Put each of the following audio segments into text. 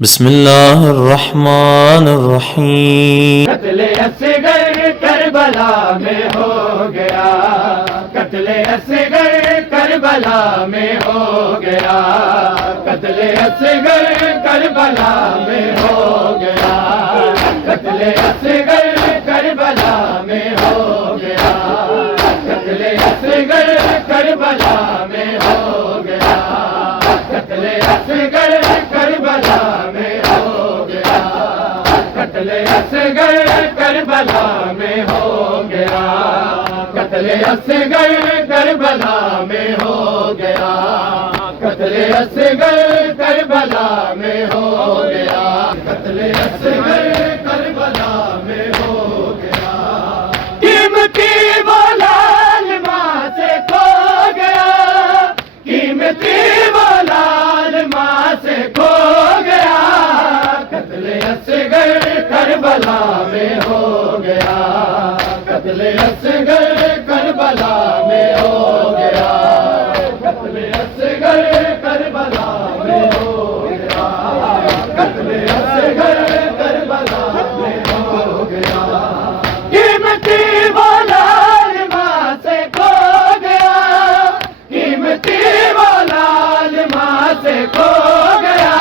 بسم اللہ الرحمن الرحیم۔ قتل اصغر کربلا میں ہو گیا، قتل اصغر کربلا میں ہو گیا، قتل اصغر کربلا میں ہو گیا، قتل اصغر کربلا میں ہو گیا، قتل اصغر کربلا میں ہو گیا، قتل اصغر کربلا میں ہو گیا، قتل اصغر کربلا میں ہو گیا، قتل اصغر کربلا میں ہو گیا، قتل اصغر کربلا میں ہو گیا، قتل اصغر کربلا میں ہو گیا، قیمتی وہ لال ماں سے کھو گیا، قیمتی وہ لال ماں سے کھو گیا، قتل اصغر کربلا میں ہو گیا، قتل اصغر کربلا میں ہو گیا، قتل اصغر کربلا میں ہو گیا، قتل اصغر کربلا میں ہو گیا، قیمتی وہ لال ماں سے کھو گیا، قیمتی وہ لال ماں سے کھو گیا،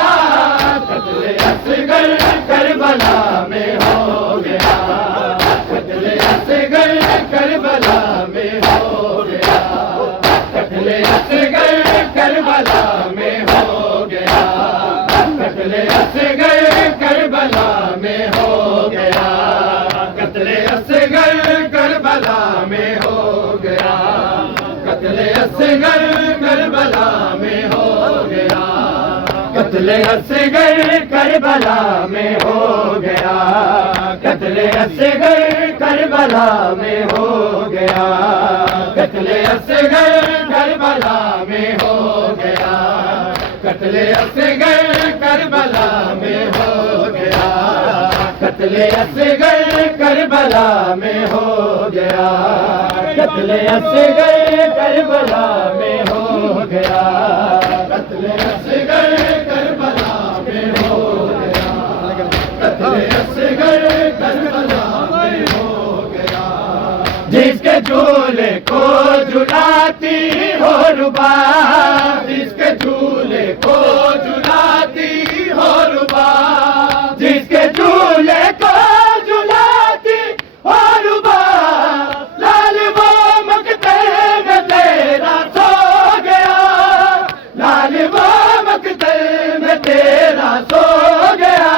قتل اصغر کربلا میں ہو گیا، قتل اصغر کربلا میں ہو گیا، قتل اصغر کربلا میں ہو گیا، قتل اصغر کربلا میں ہو گیا، قتل اصغر کربلا میں ہو گیا، قتل اصغر کربلا میں ہو گیا، قتل اصغر کربلا میں ہو گیا، قتل اصغر کربلا میں ہو گیا، قتل اصغر کربلا میں ہو گیا، قتل اصغر کربلا میں ہو گیا، قتل اصغر کربلا میں ہو گیا، قتل اصغر کربلا میں ہو گیا، قتل اصغر کربلا میں ہو گیا، قتل اصغر کربلا میں ہو گیا، جس کے جھولے کو جھلاتی ہو ربا، جس کے جھولے کو جھلاتی ہو ربا، جس کے جھولے کو جھلاتی ہو ربا، لال وہ مقتل میں تیرا سو گیا، لال وہ مقتل میں تیرا سو گیا،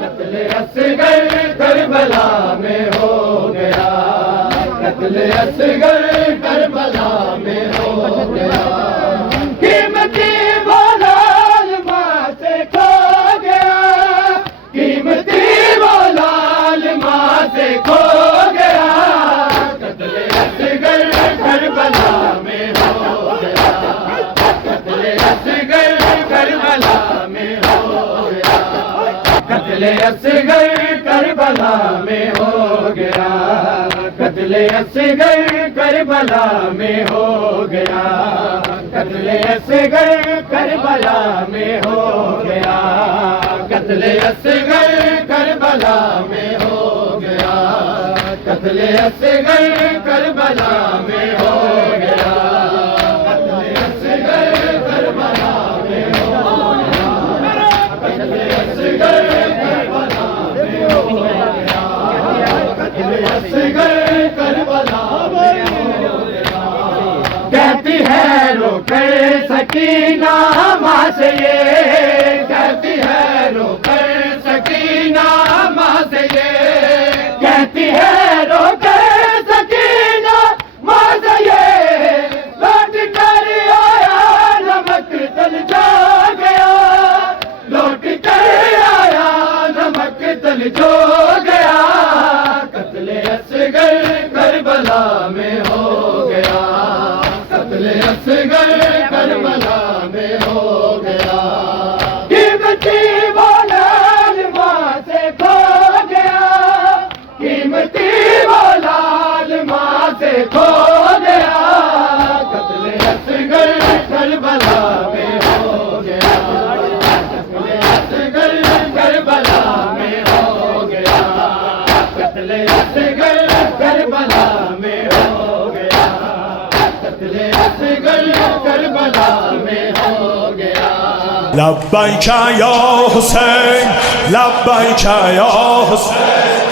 قتل اصغر کربلا میں ہو گیا، قتل اصغر کربلا میں ہو گیا، قیمتی وہ لال ماں سے کھو گیا، قیمتی وہ لال ماں سے کھو گیا، قتل اصغر کربلا میں ہو گیا، قتل اصغر کربلا میں ہو گیا، قتل اصغر کربلا میں ہو گیا، قتل اصغر کربلا میں ہو گیا، قتل اصغر کربلا میں ہو گیا، قتل اصغر کربلا میں ہو گیا، قتل اصغر کربلا میں ہو گیا، قتل اصغر کربلا میں ہو گیا، قتل اصغر کربلا میں ہو گیا، قتل اصغر کربلا میں ہو گیا، کہتی ہے رو کر سکینہ ماں سے یہ، کہتی ہے رو کر سکینہ ماں سے یہ، کہتی ہے رو کر سکینہ ماں سے یہ، لوٹ کر آیا نمک تل جا گیا، لوٹ کر آیا نمک تل جو گیا، قتل اصغر کربلا میں ہو گیا، قتل اصغر کربلا میں ہو گیا، قتل اصغر کربلا میں ہو گیا لبیک یا حسین لبیک یا حسین